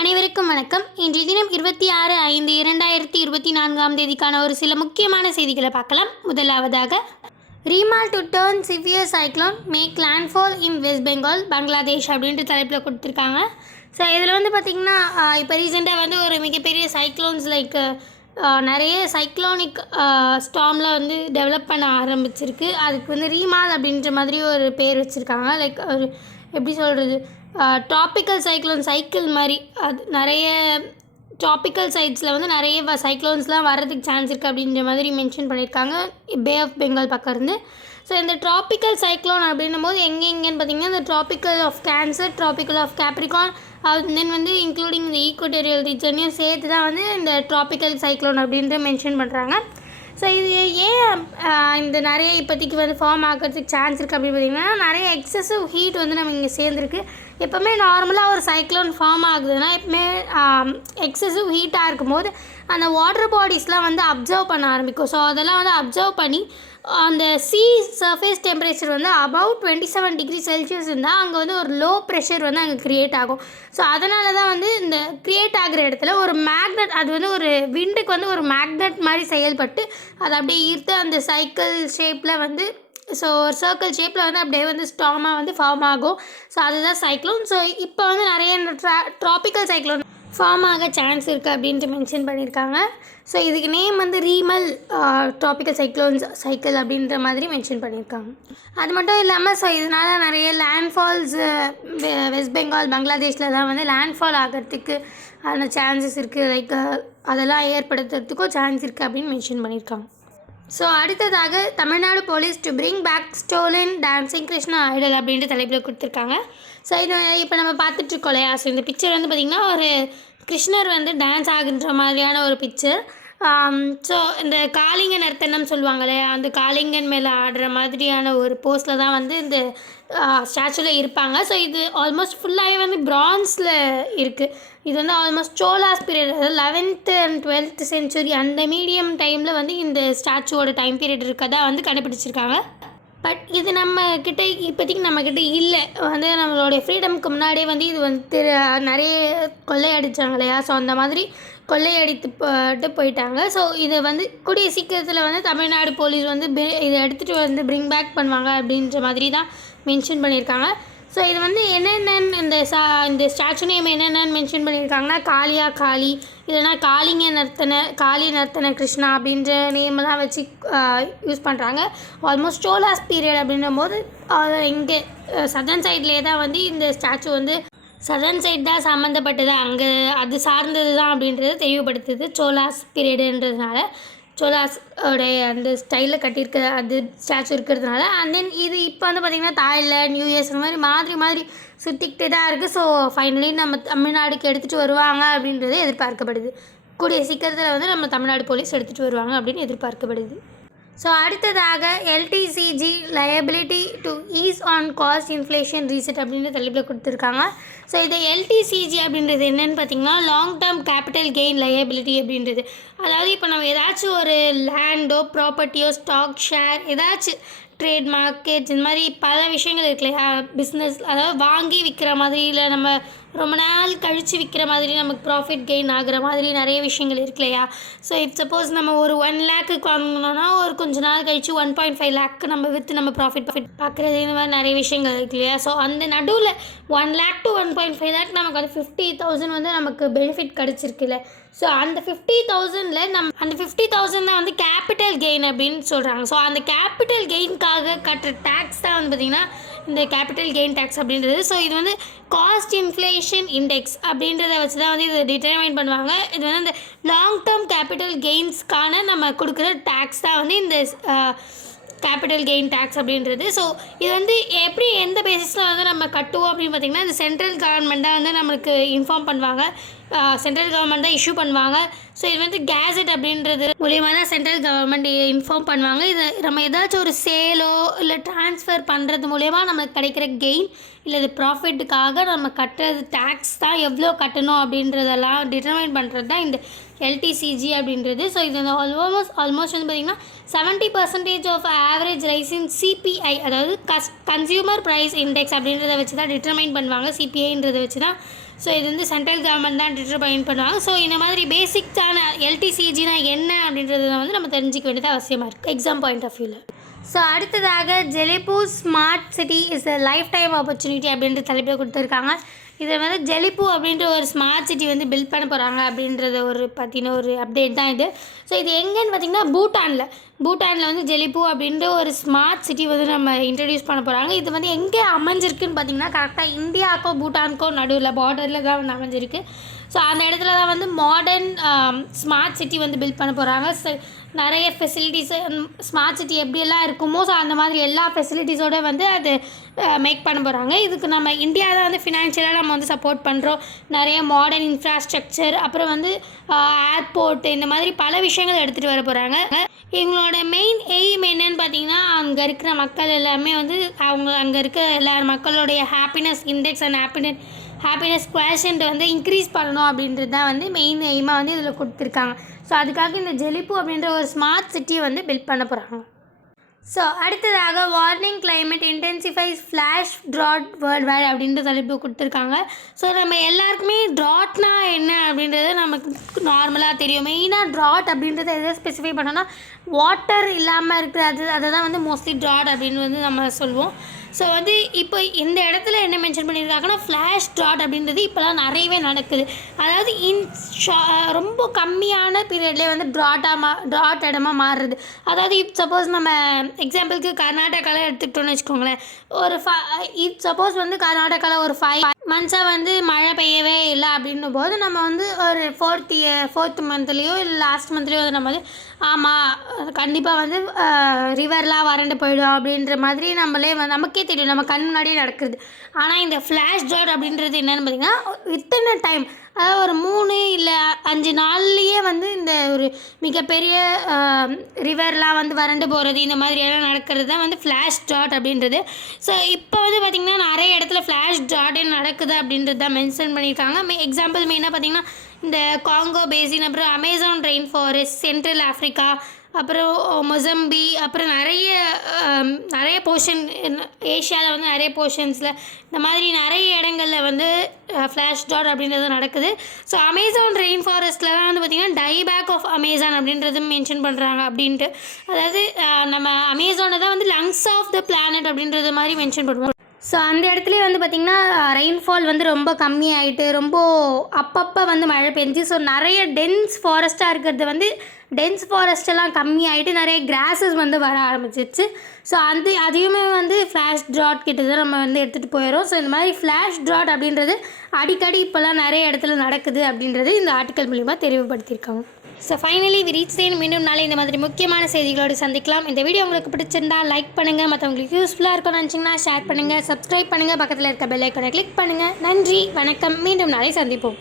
அனைவருக்கும் வணக்கம். இன்றைய தினம் 26/5/2024 ஒரு சில முக்கியமான செய்திகளை பார்க்கலாம். முதலாவதாக, Remal to turn severe cyclone make landfall in West Bengal Bangladesh அப்படின்ட்டு தலைப்பில் கொடுத்துருக்காங்க. ஸோ இதில் வந்து பார்த்திங்கன்னா இப்போ ரீசெண்டாக வந்து ஒரு மிகப்பெரிய சைக்ளோன்ஸ் லைக் நிறைய சைக்ளோனிக் ஸ்டார்மில் வந்து டெவலப் பண்ண ஆரம்பிச்சிருக்கு. அதுக்கு வந்து ரீமால் அப்படின்ற மாதிரி ஒரு பேர் வச்சுருக்காங்க. லைக் ஒரு எப்படி சொல்கிறது, ட்ராபிக்கல் சைக்கிள் மாதிரி. அது நிறைய ட்ராபிக்கல் சைட்ஸில் வந்து நிறைய சைக்ளோன்ஸ்லாம் வர்றதுக்கு சான்ஸ் இருக்குது அப்படின்ற மாதிரி மென்ஷன் பண்ணியிருக்காங்க பே ஆஃப் பெங்கால் பக்கம் இருந்து. ஸோ இந்த ட்ராபிக்கல் சைக்ளோன் அப்படின்னும் போது எங்கேன்னு பார்த்திங்கன்னா இந்த tropical of cancer, tropical of capricorn, then வந்து இன்க்ளூடிங் இந்த ஈக்குவட்டோரியல் ரீஜனையும் சேர்த்து தான் வந்து இந்த ட்ராபிக்கல் சைக்ளோன் அப்படின்ட்டு மென்ஷன் பண்ணுறாங்க. ஸோ இது ஏன் இந்த நிறைய இப்போதைக்கு வந்து ஃபார்ம் ஆகிறதுக்கு சான்ஸ் இருக்குது அப்படின்னு பார்த்திங்கன்னா, நிறைய எக்ஸசிவ் ஹீட் வந்து நம்ம இங்கே சேர்ந்துருக்கு. எப்போவுமே நார்மலாக ஒரு சைக்ளோன் ஃபார்ம் ஆகுதுன்னா எப்பவுமே எக்ஸசிவ் ஹீட்டாக இருக்கும்போது அந்த வாட்டர் பாடிஸ்லாம் வந்து அப்சர்வ் பண்ண ஆரம்பிக்கும். ஸோ அதெல்லாம் வந்து அப்சர்வ் பண்ணி அந்த சீ சர்ஃபேஸ் டெம்பரேச்சர் வந்து அபவுட் 27 டிகிரி செல்சியஸ் இருந்தால் அங்கே வந்து ஒரு லோ ப்ரெஷர் வந்து அங்கே க்ரியேட் ஆகும். ஸோ அதனால தான் வந்து இந்த க்ரியேட் ஆகிற இடத்துல ஒரு மேக்னெட், அது வந்து ஒரு விண்டுக்கு வந்து ஒரு மேக்னெட் மாதிரி செயல்பட்டு அதை அப்படியே ஈர்த்து அந்த சைக்கிள் ஷேப்பில் வந்து ஸோ ஒரு சர்க்கிள் ஷேப்பில் வந்து அப்படியே வந்து ஸ்டார்மாக வந்து ஃபார்ம் ஆகும். ஸோ அதுதான் சைக்ளோன். ஸோ இப்போ வந்து நிறைய ட்ராபிக்கல் சைக்ளோன் ஃபார்ம் ஆக சான்ஸ் இருக்குது அப்படின்ட்டு மென்ஷன் பண்ணியிருக்காங்க. ஸோ இதுக்கு நேம் வந்து ரீமல் ட்ராபிக்கல் சைக்கிள் அப்படின்ற மாதிரி மென்ஷன் பண்ணியிருக்காங்க. அது மட்டும் இல்லாமல் ஸோ இதனால் நிறைய லேண்ட்ஃபால்ஸ் வெஸ்ட் பெங்கால் பங்களாதேஷில் தான் வந்து லேண்ட்ஃபால் ஆகிறதுக்கு அந்த சான்சஸ் இருக்குது. லைக் அதெல்லாம் ஏற்படுத்துறதுக்கும் சான்ஸ் இருக்குது அப்படின்னு மென்ஷன் பண்ணியிருக்காங்க. ஸோ அடுத்ததாக, Tamil Nadu police to bring back stolen dancing Krishna idol அப்படின்ட்டு தலைப்பில் கொடுத்துருக்காங்க. ஸோ இது இப்போ நம்ம பார்த்துட்ருக்கோம் இல்லையா. ஸோ இந்த பிக்சர் வந்து பார்த்திங்கன்னா ஒரு கிருஷ்ணர் வந்து டான்ஸ் ஆகுன்ற மாதிரியான ஒரு பிக்சர். ஸோ இந்த காளிங்க நர்த்தனம் சொல்லுவாங்க இல்லையா, அந்த காளிங்கன் மேலே ஆடுற மாதிரியான ஒரு போஸ்டில் தான் வந்து இந்த ஸ்டாச்சுவில் இருப்பாங்க. ஸோ இது ஆல்மோஸ்ட் ஃபுல்லாகவே வந்து பிரான்ஸில் இருக்குது. இது வந்து ஆல்மோஸ்ட் சோலாஸ் பீரியட், அதாவது 11th and 12th century அந்த மீடியம் டைமில் வந்து இந்த ஸ்டாச்சுவோட டைம் பீரியட் இருக்கதா வந்து கண்டுபிடிச்சிருக்காங்க. பட் இது நம்மக்கிட்ட இப்போதைக்கு நம்மக்கிட்ட இல்லை. வந்து நம்மளுடைய ஃப்ரீடமுக்கு முன்னாடியே வந்து இது வந்து நிறைய கொள்ளையடிச்சாங்க இல்லையா. ஸோ அந்த மாதிரி கொள்ளையடித்து போயிட்டாங்க. ஸோ இது வந்து கூடிய சீக்கிரத்தில் வந்து தமிழ்நாடு போலீஸ் வந்து இதை எடுத்துகிட்டு வந்து பிரிங் பேக் பண்ணுவாங்க அப்படின்ற மாதிரி தான் மென்ஷன் பண்ணியிருக்காங்க. ஸோ இது வந்து என்னென்னு இந்த ஸ்டாச்சு நேம் என்னென்னு மென்ஷன் பண்ணியிருக்காங்கன்னா, காளி இல்லைனா காளி நர்த்தன கிருஷ்ணா அப்படின்ற நேமெல்லாம் வச்சு யூஸ் பண்ணுறாங்க. ஆல்மோஸ்ட் சோலாஸ் பீரியட் அப்படின்னும் போது இங்கே சதர்ன் சைட்லேயே தான் வந்து இந்த ஸ்டாச்சு வந்து சதர்ன் சைட் தான் சம்மந்தப்பட்டது, அங்கே அது சார்ந்தது தான் அப்படின்றது தெளிவுபடுத்துது. சோலாஸ் பீரியடுன்றதுனால சோலாஸ் உடைய அந்த ஸ்டைலில் கட்டியிருக்க அது ஸ்டாச்சு இருக்கிறதுனால. அண்ட் தென் இது இப்போ வந்து பார்த்திங்கன்னா தாய்லாந்து, யூஎஸ் அந்த மாதிரி சுற்றிக்கிட்டே தான் இருக்குது. ஸோ ஃபைனலி நம்ம தமிழ்நாடுக்கு எடுத்துகிட்டு வருவாங்க அப்படின்றது எதிர்பார்க்கப்படுது. கூடிய சீக்கிரத்தில் வந்து நம்ம தமிழ்நாடு போலீஸ் எடுத்துகிட்டு வருவாங்க அப்படின்னு எதிர்பார்க்கப்படுது. ஸோ அடுத்ததாக, LTCG liability to ease on cost inflation reset அப்படின்ற தலைப்பில் கொடுத்துருக்காங்க. ஸோ இதை எல்டிசிஜி அப்படின்றது என்னென்னு பார்த்திங்கன்னா, long term capital gain liability அப்படின்றது. அதாவது இப்போ நம்ம ஏதாச்சும் ஒரு லேண்டோ, ப்ராப்பர்ட்டியோ, ஸ்டாக், ஷேர், ஏதாச்சும் ட்ரேட் மார்க்கெட்ஸ், இந்த மாதிரி பல விஷயங்கள் இருக்கு இல்லையா. பிஸ்னஸ், அதாவது வாங்கி விற்கிற மாதிரி, இல்லை நம்ம ரொம்ப நாள் கழித்து விற்கிற மாதிரி நமக்கு ப்ராஃபிட் கெயின் ஆகிற மாதிரி நிறைய விஷயங்கள் இருக்கு இல்லையா. ஸோ இப்போ சப்போஸ் நம்ம ஒரு 1 lakh வாங்கினோன்னா ஒரு கொஞ்ச நாள் கழித்து 1.5 lakh நம்ம விற்று நம்ம ப்ராஃபிட் பார்க்குறது, இந்த மாதிரி நிறைய விஷயங்கள் இருக்கு இல்லையா. ஸோ அந்த நடுவில் 1 lakh to 1.5 lakh நமக்கு அது 50,000 வந்து நமக்கு பெனிஃபிட் கிடச்சிருக்குல்ல. ஸோ அந்த 50,000ல் அந்த 50,000 தான் வந்து கேபிட்டல் கெயின் அப்படின்னு சொல்கிறாங்க. ஸோ அந்த கேபிட்டல் கெயின்காக கட்டுற டேக்ஸ் தான் வந்து பார்த்திங்கன்னா இந்த கேபிட்டல் கெயின் டேக்ஸ் அப்படின்றது. ஸோ இது வந்து காஸ்ட் இன்ஃப்ளேஷன் இண்டெக்ஸ் அப்படின்றத வச்சு தான் வந்து இதை டிட்டர்மைன் பண்ணுவாங்க. இது வந்து இந்த லாங் டேர்ம் கேபிட்டல் கெயின்ஸ்க்கான நம்ம கொடுக்குற டேக்ஸ் தான் வந்து இந்த கேபிட்டல் கெயின் டேக்ஸ் அப்படின்றது. ஸோ இது வந்து எப்படி எந்த பேசிஸில் வந்து நம்ம கட்டுவோம் அப்படின்னு பார்த்திங்கன்னா, இந்த சென்ட்ரல் கவர்மெண்ட் தான் வந்து நம்மளுக்கு இன்ஃபார்ம் பண்ணுவாங்க. சென்ட்ரல் கவர்மெண்ட் தான் இஷ்யூ பண்ணுவாங்க. ஸோ இது வந்து கேசட் அப்படின்றது மூலியமாக தான் சென்ட்ரல் கவர்மெண்ட் இன்ஃபார்ம் பண்ணுவாங்க. இது நம்ம ஏதாச்சும் ஒரு சேலோ இல்லை ட்ரான்ஸ்ஃபர் பண்ணுறது மூலயமா நமக்கு கிடைக்கிற கெயின் இல்லை இது ப்ராஃபிட்டுக்காக நம்ம கட்டுறது டேக்ஸ் தான் எவ்வளோ கட்டணும் அப்படின்றதெல்லாம் டிட்டர்மைன் பண்ணுறது தான் இந்த எல்டிசிஜி அப்படின்றது. ஸோ இது ஆல்மோஸ்ட் வந்து பார்த்திங்கன்னா 70% of average rise in CPI, அதாவது கன்சியூமர் ப்ரைஸ் இண்டெக்ஸ் அப்படின்றத வச்சு தான் டிட்டர்மைன் பண்ணுவாங்க. சிபிஐன்றதை வச்சு தான். ஸோ இது வந்து சென்ட்ரல் கவர்மெண்ட் தான் டிட்டர்மைன் பண்ணுவாங்க. ஸோ இந்த மாதிரி பேசிக்கான எல்டிசிஜினா என்ன அப்படின்றத வந்து நம்ம தெரிஞ்சிக்க வேண்டியது அவசியமாக இருக்குது எக்ஸாம் பாயிண்ட் ஆஃப் வியூவில். ஸோ அடுத்ததாக ஜெலிப்பூர் smart city is a lifetime opportunity அப்படின்ற தலைப்பில் கொடுத்துருக்காங்க. இதை வந்து ஜெலிப்பூ அப்படின்ற ஒரு ஸ்மார்ட் சிட்டி வந்து பில்ட் பண்ண போகிறாங்க அப்படின்றத பற்றின ஒரு அப்டேட் தான் இது. ஸோ இது எங்கேன்னு பார்த்திங்கன்னா பூட்டானில் வந்து ஜெலிப்பூ அப்படின்ற ஒரு ஸ்மார்ட் சிட்டி வந்து நம்ம இன்ட்ரடியூஸ் பண்ண போகிறாங்க. இது வந்து எங்கே அமைஞ்சிருக்குன்னு பார்த்திங்கன்னா கரெக்டாக இந்தியாவுக்கோ பூட்டானுக்கோ நடுவில் பார்டரில் தான் வந்து அமைஞ்சிருக்கு. ஸோ அந்த இடத்துல தான் வந்து மாடர்ன் ஸ்மார்ட் சிட்டி வந்து பில்ட் பண்ண போகிறாங்க. ஸோ நிறைய ஃபெசிலிட்டிஸு ஸ்மார்ட் சிட்டி எப்படியெல்லாம் இருக்குமோ ஸோ அந்த மாதிரி எல்லா ஃபெசிலிட்டிஸோடு வந்து அது மேக் பண்ண போகிறாங்க. இதுக்கு நம்ம இந்தியா தான் வந்து ஃபினான்ஷியலாக நம்ம வந்து சப்போர்ட் பண்ணுறோம். நிறைய மாடர்ன் இன்ஃப்ராஸ்ட்ரக்சர், அப்புறம் வந்து ஏர்போர்ட், இந்த மாதிரி பல விஷயங்கள் எடுத்துகிட்டு வர போகிறாங்க. இவங்களோட மெயின் எய்ம் என்னன்னு பார்த்தீங்கன்னா அங்கே இருக்கிற மக்கள் எல்லாமே வந்து அங்கே இருக்கிற எல்லா மக்களுடைய happiness index and happiness quotient வந்து இன்க்ரீஸ் பண்ணணும் அப்படின்றது தான் வந்து மெயின் எய்மாக வந்து இதில் கொடுத்துருக்காங்க. ஸோ அதுக்காக இந்த ஜெலிப்பூ அப்படின்ற ஒரு ஸ்மார்ட் சிட்டியை வந்து பில்ட் பண்ண போகிறாங்க. ஸோ அடுத்ததாக warning climate intensifies flash drought worldwide அப்படின்ற தலைப்பு கொடுத்துருக்காங்க. ஸோ நம்ம எல்லாருக்குமே ட்ராட்னா என்ன அப்படின்றது நமக்கு நார்மலாக தெரியும். மெயினாக ட்ராட் அப்படின்றத எதை ஸ்பெசிஃபை பண்ணோன்னா வாட்டர் இல்லாமல் இருக்கிறது அதை தான் வந்து மோஸ்ட்லி ட்ராட் அப்படின்னு வந்து நம்ம சொல்லுவோம். ஸோ வந்து இப்போ இந்த இடத்துல என்ன மென்ஷன் பண்ணியிருக்காங்கன்னா ஃப்ளாஷ் ட்ராட் அப்படின்றது இப்போலாம் நிறையவே நடக்குது. அதாவது ரொம்ப கம்மியான பீரியட்லேயே வந்து ட்ராட் இடமா மாறுறது. அதாவது சப்போஸ் நம்ம எக்ஸாம்பிளுக்கு கர்நாடகாவில் எடுத்துக்கிட்டோன்னு வச்சுக்கோங்களேன். சப்போஸ் வந்து கர்நாடகாவில் ஒரு 5 மந்த்ஸாக வந்து மழை பெய்யவே இல்லை அப்படின்னும் போது நம்ம வந்து ஒரு ஃபோர்த் மந்த்லேயோ இல்லை லாஸ்ட் மந்த்லேயோ நம்ம வந்து ஆமாம் கண்டிப்பாக வந்து ரிவர்லாம் வறண்டு போயிடும் அப்படின்ற மாதிரி நமக்கே தெரியும், நம்ம கண் முன்னாடியே நடக்குது. ஆனால் இந்த ஃப்ளாஷ் ட்ராட் அப்படின்றது என்னென்னு பார்த்திங்கன்னா இத்தனை டைம், அதாவது ஒரு 3 இல்லை 5 நாள்லேயே வந்து இந்த ஒரு மிகப்பெரிய ரிவர்லாம் வந்து வறண்டு போகிறது இந்த மாதிரியெல்லாம் நடக்கிறது தான் வந்து ஃப்ளாஷ் ட்ராட் அப்படின்றது. ஸோ இப்போ வந்து பார்த்திங்கன்னா நிறைய இடத்துல ஃப்ளாஷ் ட்ராட்டே நடக்குது அப்படின்றது தான் மென்ஷன் பண்ணியிருக்காங்க. எக்ஸாம்பிள் மெயினாக பார்த்திங்கன்னா இந்த காங்கோ பேசின், அப்புறம் Amazon rain forest, central Africa, அப்புறம் மொசம்பி, அப்புறம் நிறைய போர்ஷன் ஏஷியாவில் வந்து நிறைய போர்ஷன்ஸில் இந்த மாதிரி நிறைய இடங்களில் வந்து ஃப்ளாஷ் ட்ராட் அப்படின்றது நடக்குது. ஸோ அமேசான் ரெயின் ஃபாரஸ்ட்டில் தான் வந்து பார்த்திங்கன்னா டைபேக் ஆஃப் அமேசான் அப்படின்றது மென்ஷன் பண்ணுறாங்க அப்படின்ட்டு. அதாவது நம்ம அமேசானை தான் வந்து லங்ஸ் ஆஃப் த பிளானட் அப்படின்றது மாதிரி மென்ஷன் பண்ணுவோம். ஸோ அந்த இடத்துலேயே வந்து பார்த்திங்கன்னா ரெயின்ஃபால் வந்து ரொம்ப கம்மியாயிட்டு ரொம்ப அப்பப்போ வந்து மழை பெஞ்சு ஸோ நிறைய டென்ஸ் ஃபாரஸ்ட்டாக இருக்கிறது வந்து டென்ஸ் ஃபாரஸ்ட்டெல்லாம் கம்மியாகிட்டு நிறைய கிராஸஸ் வந்து வர ஆரம்பிச்சிருச்சு. ஸோ அதையுமே வந்து ஃப்ளாஷ் ட்ராட் கிட்ட தான் நம்ம வந்து எடுத்துகிட்டு போயிடும். ஸோ இந்த மாதிரி ஃப்ளாஷ் ட்ராட் அப்படின்றது அடிக்கடி இப்போல்லாம் நிறைய இடத்துல நடக்குது அப்படின்றது இந்த ஆர்டிக்கல் மூலிமா தெளிவுபடுத்தியிருக்காங்க. ஸோ ஃபைனலி மீண்டும் நாளை இந்த மாதிரி முக்கியமான செய்திகளோடு சந்திக்கலாம். இந்த வீடியோ உங்களுக்கு பிடிச்சிருந்தா லைக் பண்ணுங்கள், மற்றவங்களுக்கு யூஸ்ஃபுல்லாக இருக்கும்னு நினச்சிங்கன்னா ஷேர் பண்ணுங்கள், சப்ஸ்கிரைப் பண்ணுங்கள், பக்கத்தில் இருக்க பெல் ஐக்கானை கிளிக் பண்ணுங்கள். நன்றி, வணக்கம், மீண்டும் நாளை சந்திப்போம்.